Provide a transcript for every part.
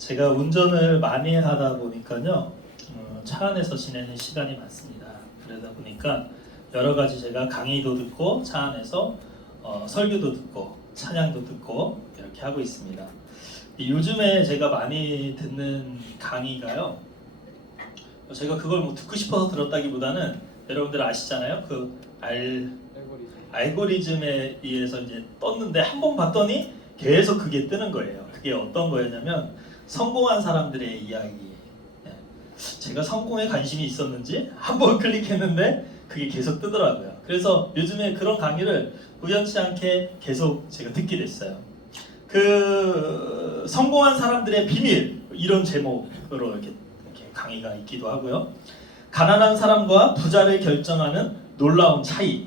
제가 운전을 많이 하다 보니까요, 차 안에서 지내는 시간이 많습니다. 그러다 보니까 여러 가지 제가 강의도 듣고 차 안에서 설교도 듣고 찬양도 듣고 이렇게 하고 있습니다. 요즘에 제가 많이 듣는 강의가요, 제가 그걸 뭐 듣고 싶어서 들었다기보다는 여러분들 아시잖아요. 그 알고리즘에 의해서 이제 떴는데 한 번 봤더니 계속 그게 뜨는 거예요. 그게 어떤 거였냐면 성공한 사람들의 이야기. 제가 성공에 관심이 있었는지 한 번 클릭했는데 그게 계속 뜨더라고요. 그래서 요즘에 그런 강의를 우연치 않게 계속 제가 듣게 됐어요. 그 성공한 사람들의 비밀, 이런 제목으로 이렇게 강의가 있기도 하고요. 가난한 사람과 부자를 결정하는 놀라운 차이,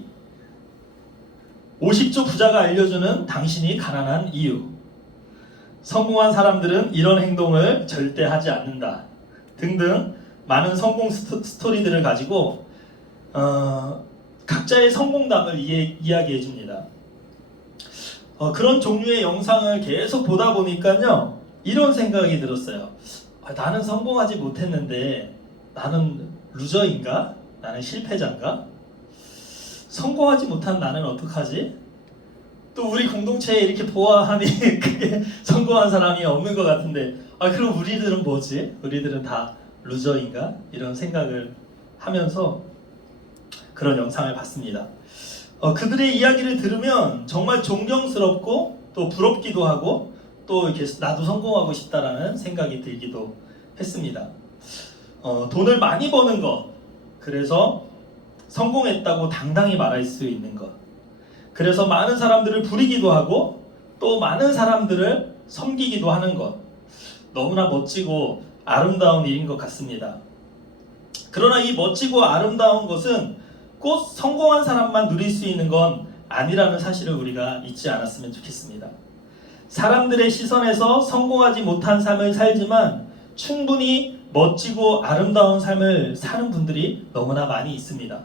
50조 부자가 알려주는 당신이 가난한 이유, 성공한 사람들은 이런 행동을 절대 하지 않는다 등등 많은 성공 스토리들을 가지고 각자의 성공담을 이야기해 줍니다. 그런 종류의 영상을 계속 보다 보니까요, 이런 생각이 들었어요. 나는 성공하지 못했는데 나는 루저인가? 나는 실패자인가? 성공하지 못한 나는 어떡하지? 또 우리 공동체에 이렇게 보아하니 그게 성공한 사람이 없는 것 같은데, 그럼 우리들은 뭐지? 우리들은 다 루저인가? 이런 생각을 하면서 그런 영상을 봤습니다. 그들의 이야기를 들으면 정말 존경스럽고 또 부럽기도 하고 또 이렇게 나도 성공하고 싶다라는 생각이 들기도 했습니다. 돈을 많이 버는 것, 그래서 성공했다고 당당히 말할 수 있는 것, 그래서 많은 사람들을 부리기도 하고 또 많은 사람들을 섬기기도 하는 것, 너무나 멋지고 아름다운 일인 것 같습니다. 그러나 이 멋지고 아름다운 것은 꼭 성공한 사람만 누릴 수 있는 건 아니라는 사실을 우리가 잊지 않았으면 좋겠습니다. 사람들의 시선에서 성공하지 못한 삶을 살지만 충분히 멋지고 아름다운 삶을 사는 분들이 너무나 많이 있습니다.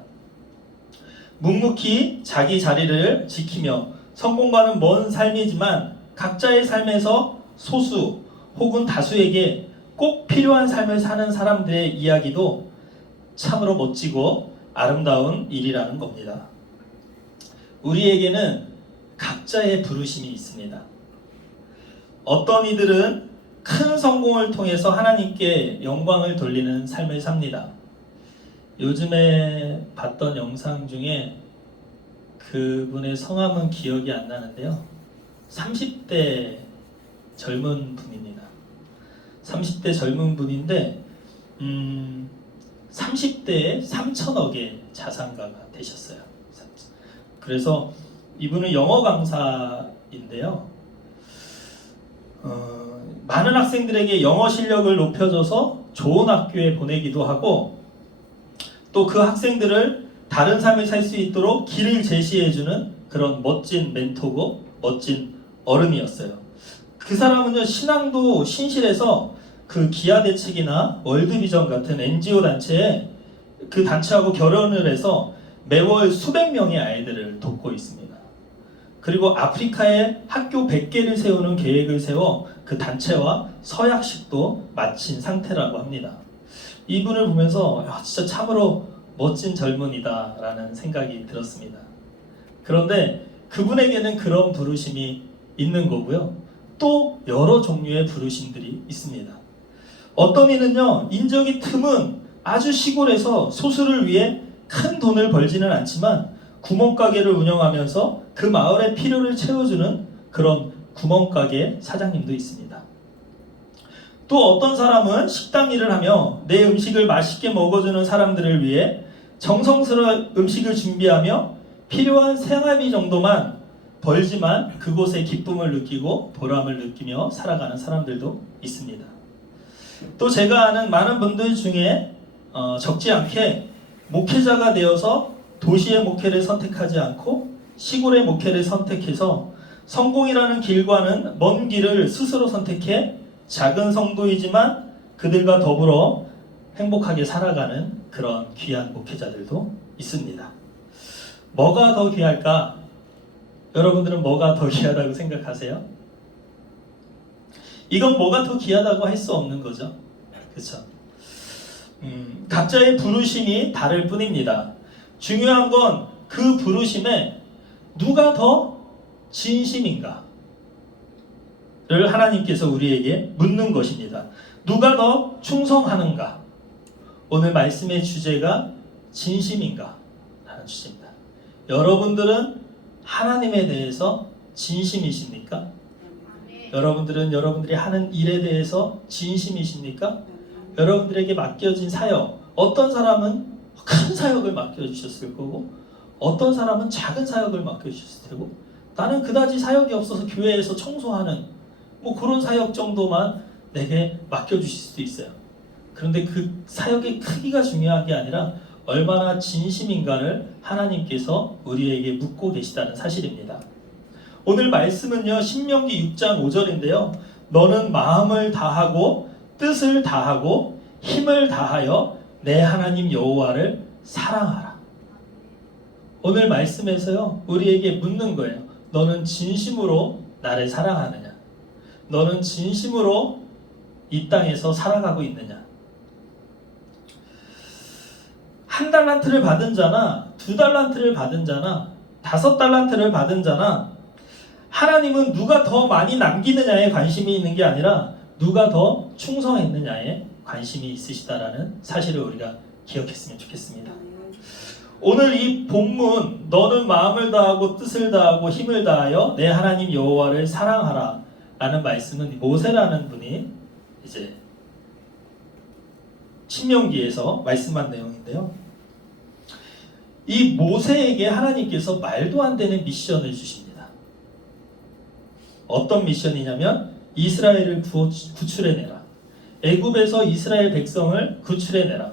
묵묵히 자기 자리를 지키며 성공과는 먼 삶이지만 각자의 삶에서 소수 혹은 다수에게 꼭 필요한 삶을 사는 사람들의 이야기도 참으로 멋지고 아름다운 일이라는 겁니다. 우리에게는 각자의 부르심이 있습니다. 어떤 이들은 큰 성공을 통해서 하나님께 영광을 돌리는 삶을 삽니다. 요즘에 봤던 영상 중에 그분의 성함은 기억이 안 나는데요, 30대 젊은 분입니다. 30대 젊은 분인데 30대에 3천억의 자산가가 되셨어요. 그래서 이분은 영어 강사인데요, 많은 학생들에게 영어 실력을 높여줘서 좋은 학교에 보내기도 하고 또 그 학생들을 다른 삶을 살 수 있도록 길을 제시해주는 그런 멋진 멘토고 멋진 어른이었어요. 그 사람은요, 신앙도 신실해서 그 기아대책이나 월드비전 같은 NGO 단체에 그 단체하고 결혼을 해서 매월 수백 명의 아이들을 돕고 있습니다. 그리고 아프리카에 학교 100개를 세우는 계획을 세워 그 단체와 서약식도 마친 상태라고 합니다. 이분을 보면서 진짜 참으로 멋진 젊은이다 라는 생각이 들었습니다. 그런데 그분에게는 그런 부르심이 있는 거고요, 또 여러 종류의 부르심들이 있습니다. 어떤 이는요, 인적이 틈은 아주 시골에서 소수를 위해 큰 돈을 벌지는 않지만 구멍가게를 운영하면서 그 마을의 필요를 채워주는 그런 구멍가게 사장님도 있습니다. 또 어떤 사람은 식당 일을 하며 내 음식을 맛있게 먹어주는 사람들을 위해 정성스러운 음식을 준비하며 필요한 생활비 정도만 벌지만 그곳에 기쁨을 느끼고 보람을 느끼며 살아가는 사람들도 있습니다. 또 제가 아는 많은 분들 중에 적지 않게 목회자가 되어서 도시의 목회를 선택하지 않고 시골의 목회를 선택해서 성공이라는 길과는 먼 길을 스스로 선택해 작은 성도이지만 그들과 더불어 행복하게 살아가는 그런 귀한 목회자들도 있습니다. 뭐가 더 귀할까? 여러분들은 뭐가 더 귀하다고 생각하세요? 이건 뭐가 더 귀하다고 할 수 없는 거죠. 그렇죠? 각자의 부르심이 다를 뿐입니다. 중요한 건 그 부르심에 누가 더 진심인가를 하나님께서 우리에게 묻는 것입니다. 누가 더 충성하는가? 오늘 말씀의 주제가 진심인가? 라는 주제입니다. 여러분들은 하나님에 대해서 진심이십니까? 여러분들은 여러분들이 하는 일에 대해서 진심이십니까? 여러분들에게 맡겨진 사역, 어떤 사람은 큰 사역을 맡겨주셨을 거고 어떤 사람은 작은 사역을 맡겨주셨을 테고 나는 그다지 사역이 없어서 교회에서 청소하는 뭐 그런 사역 정도만 내게 맡겨주실 수도 있어요. 그런데 그 사역의 크기가 중요한 게 아니라 얼마나 진심인가를 하나님께서 우리에게 묻고 계시다는 사실입니다. 오늘 말씀은요, 신명기 6장 5절인데요. 너는 마음을 다하고 뜻을 다하고 힘을 다하여 내 하나님 여호와를 사랑하라. 오늘 말씀에서요, 우리에게 묻는 거예요. 너는 진심으로 나를 사랑하느냐? 너는 진심으로 이 땅에서 살아가고 있느냐? 한 달란트를 받은 자나 두 달란트를 받은 자나 5달란트를 받은 자나 하나님은 누가 더 많이 남기느냐에 관심이 있는 게 아니라 누가 더 충성했느냐에 관심이 있으시다라는 사실을 우리가 기억했으면 좋겠습니다. 오늘 이 본문 너는 마음을 다하고 뜻을 다하고 힘을 다하여 내 하나님 여호와를 사랑하라 라는 말씀은 모세라는 분이 이제 신명기에서 말씀한 내용인데요. 이 모세에게 하나님께서 말도 안 되는 미션을 주십니다. 어떤 미션이냐면 이스라엘을 구출해내라. 애굽에서 이스라엘 백성을 구출해내라.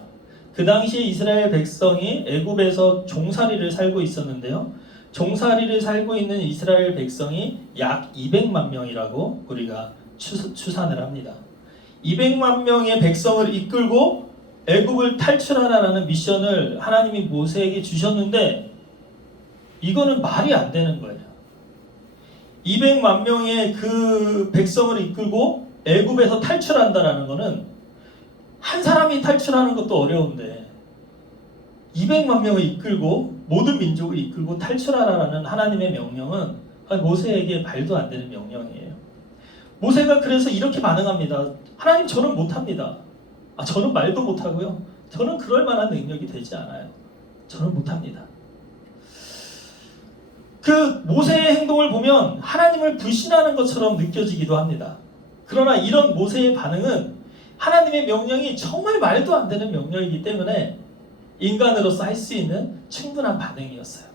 그 당시에 이스라엘 백성이 애굽에서 종살이를 살고 있었는데요. 종살이를 살고 있는 이스라엘 백성이 약 200만 명이라고 우리가 추산을 합니다. 200만 명의 백성을 이끌고 애굽을 탈출하라는 미션을 하나님이 모세에게 주셨는데 이거는 말이 안 되는 거예요. 200만 명의 그 백성을 이끌고 애굽에서 탈출한다라는 거는 한 사람이 탈출하는 것도 어려운데 200만 명을 이끌고 모든 민족을 이끌고 탈출하라는 하나님의 명령은 모세에게 말도 안 되는 명령이에요. 모세가 그래서 이렇게 반응합니다. 하나님, 저는 못합니다. 저는 말도 못하고요. 저는 그럴 만한 능력이 되지 않아요. 저는 못합니다. 그 모세의 행동을 보면 하나님을 불신하는 것처럼 느껴지기도 합니다. 그러나 이런 모세의 반응은 하나님의 명령이 정말 말도 안 되는 명령이기 때문에 인간으로서 할 수 있는 충분한 반응이었어요.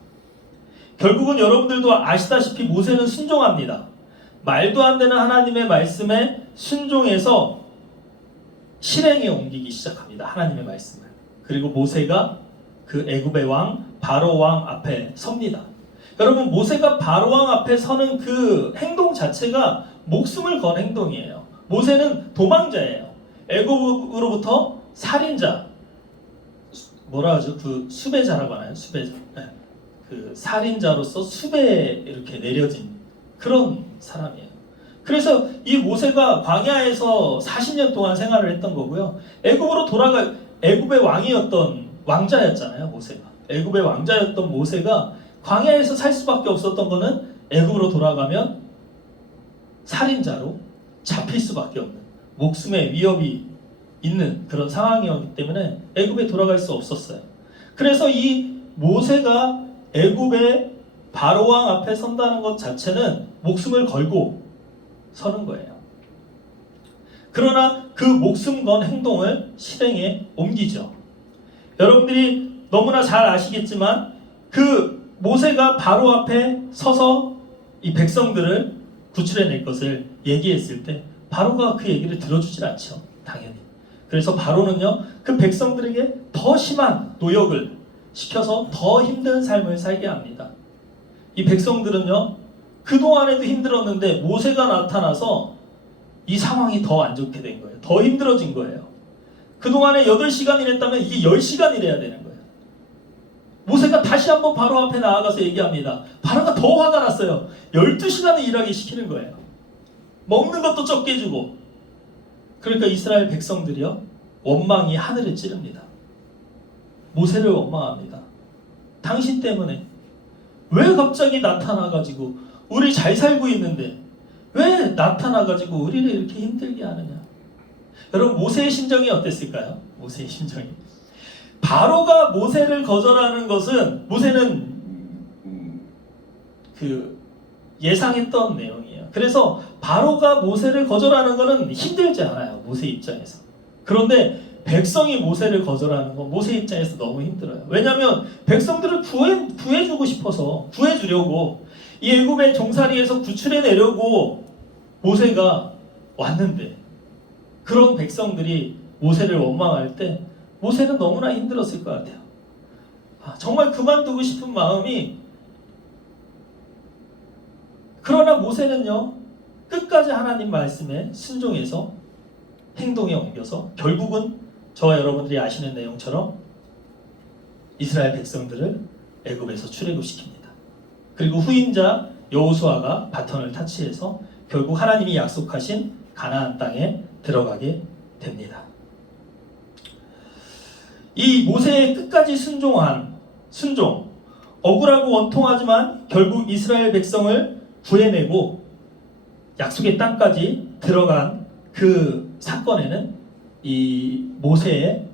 결국은 여러분들도 아시다시피 모세는 순종합니다. 말도 안 되는 하나님의 말씀에 순종해서 실행에 옮기기 시작합니다. 하나님의 말씀을. 그리고 모세가 그 애굽의 왕 바로 왕 앞에 섭니다. 여러분, 모세가 바로 왕 앞에 서는 그 행동 자체가 목숨을 건 행동이에요. 모세는 도망자예요. 애굽으로부터 살인자, 뭐라 하죠? 그 수배자라고 하나요? 수배자. 네. 그 살인자로서 수배에 이렇게 내려진 그런 사람이에요. 그래서 이 모세가 광야에서 40년 동안 생활을 했던 거고요. 애굽의 왕이었던 왕자였잖아요, 모세가. 애굽의 왕자였던 모세가 광야에서 살 수밖에 없었던 거는 애굽으로 돌아가면 살인자로 잡힐 수밖에 없는 목숨의 위협이 있는 그런 상황이었기 때문에 애굽에 돌아갈 수 없었어요. 그래서 이 모세가 애굽의 바로왕 앞에 선다는 것 자체는 목숨을 걸고 서는 거예요. 그러나 그 목숨 건 행동을 실행에 옮기죠. 여러분들이 너무나 잘 아시겠지만 그 모세가 바로 앞에 서서 이 백성들을 구출해낼 것을 얘기했을 때 바로가 그 얘기를 들어주질 않죠. 당연히. 그래서 바로는요, 그 백성들에게 더 심한 노역을 시켜서 더 힘든 삶을 살게 합니다. 이 백성들은요, 그동안에도 힘들었는데 모세가 나타나서 이 상황이 더 안 좋게 된 거예요. 더 힘들어진 거예요. 그동안에 8시간 일했다면 이게 10시간 일해야 되는 거예요. 모세가 다시 한번 바로 앞에 나아가서 얘기합니다. 바로가 더 화가 났어요. 12시간을 일하게 시키는 거예요. 먹는 것도 적게 주고. 그러니까 이스라엘 백성들이요, 원망이 하늘을 찌릅니다. 모세를 원망합니다. 당신 때문에 왜 갑자기 나타나가지고 우리 잘 살고 있는데 왜 나타나가지고 우리를 이렇게 힘들게 하느냐. 여러분, 모세의 심정이 어땠을까요? 모세의 심정이, 바로가 모세를 거절하는 것은 모세는 예상했던 내용이에요. 그래서 바로가 모세를 거절하는 것은 힘들지 않아요, 모세 입장에서. 그런데 백성이 모세를 거절하는 건 모세 입장에서 너무 힘들어요. 왜냐하면 백성들을 구해주고 싶어서, 구해주려고, 이 애굽의 종살이에서 구출해내려고 모세가 왔는데, 그런 백성들이 모세를 원망할 때 모세는 너무나 힘들었을 것 같아요. 정말 그만두고 싶은 마음이. 그러나 모세는요, 끝까지 하나님 말씀에 순종해서 행동에 옮겨서 결국은 저와 여러분들이 아시는 내용처럼 이스라엘 백성들을 애굽에서 출애굽시킵니다. 그리고 후임자 여호수아가 바톤을 타치해서 결국 하나님이 약속하신 가나안 땅에 들어가게 됩니다. 이 모세의 끝까지 순종, 억울하고 원통하지만 결국 이스라엘 백성을 구해내고 약속의 땅까지 들어간 그 사건에는 이 모세의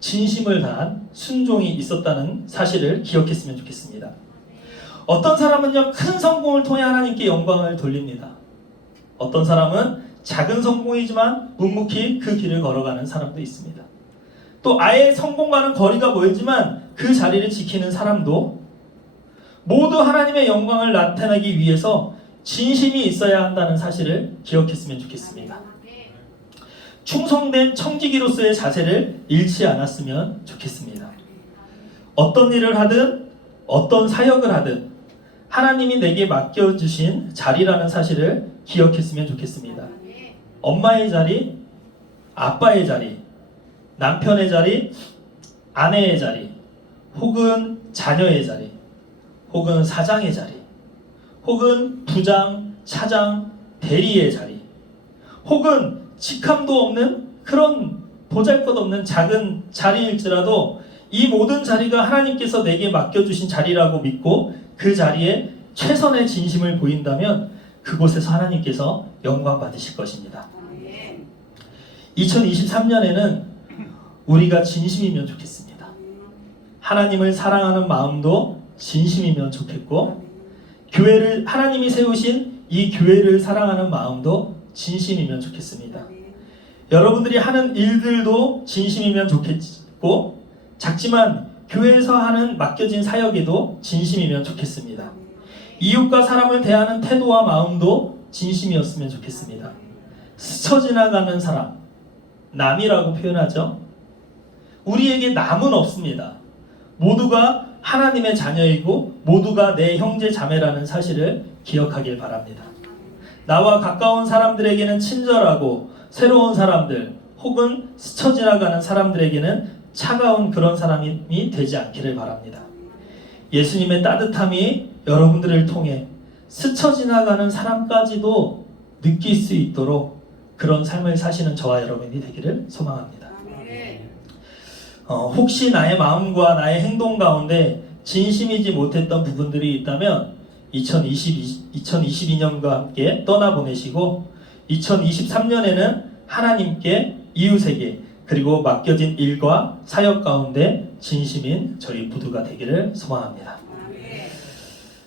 진심을 다한 순종이 있었다는 사실을 기억했으면 좋겠습니다. 어떤 사람은요, 큰 성공을 통해 하나님께 영광을 돌립니다. 어떤 사람은 작은 성공이지만 묵묵히 그 길을 걸어가는 사람도 있습니다. 또 아예 성공과는 거리가 멀지만 그 자리를 지키는 사람도 모두 하나님의 영광을 나타내기 위해서 진심이 있어야 한다는 사실을 기억했으면 좋겠습니다. 충성된 청지기로서의 자세를 잃지 않았으면 좋겠습니다. 어떤 일을 하든 어떤 사역을 하든 하나님이 내게 맡겨주신 자리라는 사실을 기억했으면 좋겠습니다. 엄마의 자리, 아빠의 자리, 남편의 자리, 아내의 자리, 혹은 자녀의 자리, 혹은 사장의 자리, 혹은 부장, 차장, 대리의 자리, 혹은 직함도 없는 그런 보잘것없는 작은 자리일지라도 이 모든 자리가 하나님께서 내게 맡겨주신 자리라고 믿고 그 자리에 최선의 진심을 보인다면 그곳에서 하나님께서 영광 받으실 것입니다. 2023년에는 우리가 진심이면 좋겠습니다. 하나님을 사랑하는 마음도 진심이면 좋겠고, 교회를, 하나님이 세우신 이 교회를 사랑하는 마음도 진심이면 좋겠습니다. 여러분들이 하는 일들도 진심이면 좋겠고, 작지만 교회에서 하는 맡겨진 사역에도 진심이면 좋겠습니다. 이웃과 사람을 대하는 태도와 마음도 진심이었으면 좋겠습니다. 스쳐 지나가는 사람, 남이라고 표현하죠. 우리에게 남은 없습니다. 모두가 하나님의 자녀이고 모두가 내 형제 자매라는 사실을 기억하길 바랍니다. 나와 가까운 사람들에게는 친절하고 새로운 사람들 혹은 스쳐 지나가는 사람들에게는 차가운 그런 사람이 되지 않기를 바랍니다. 예수님의 따뜻함이 여러분들을 통해 스쳐 지나가는 사람까지도 느낄 수 있도록 그런 삶을 사시는 저와 여러분이 되기를 소망합니다. 혹시 나의 마음과 나의 행동 가운데 진심이지 못했던 부분들이 있다면 2022년과 함께 떠나보내시고 2023년에는 하나님께, 이웃에게, 그리고 맡겨진 일과 사역 가운데 진심인 저희 모두가 되기를 소망합니다.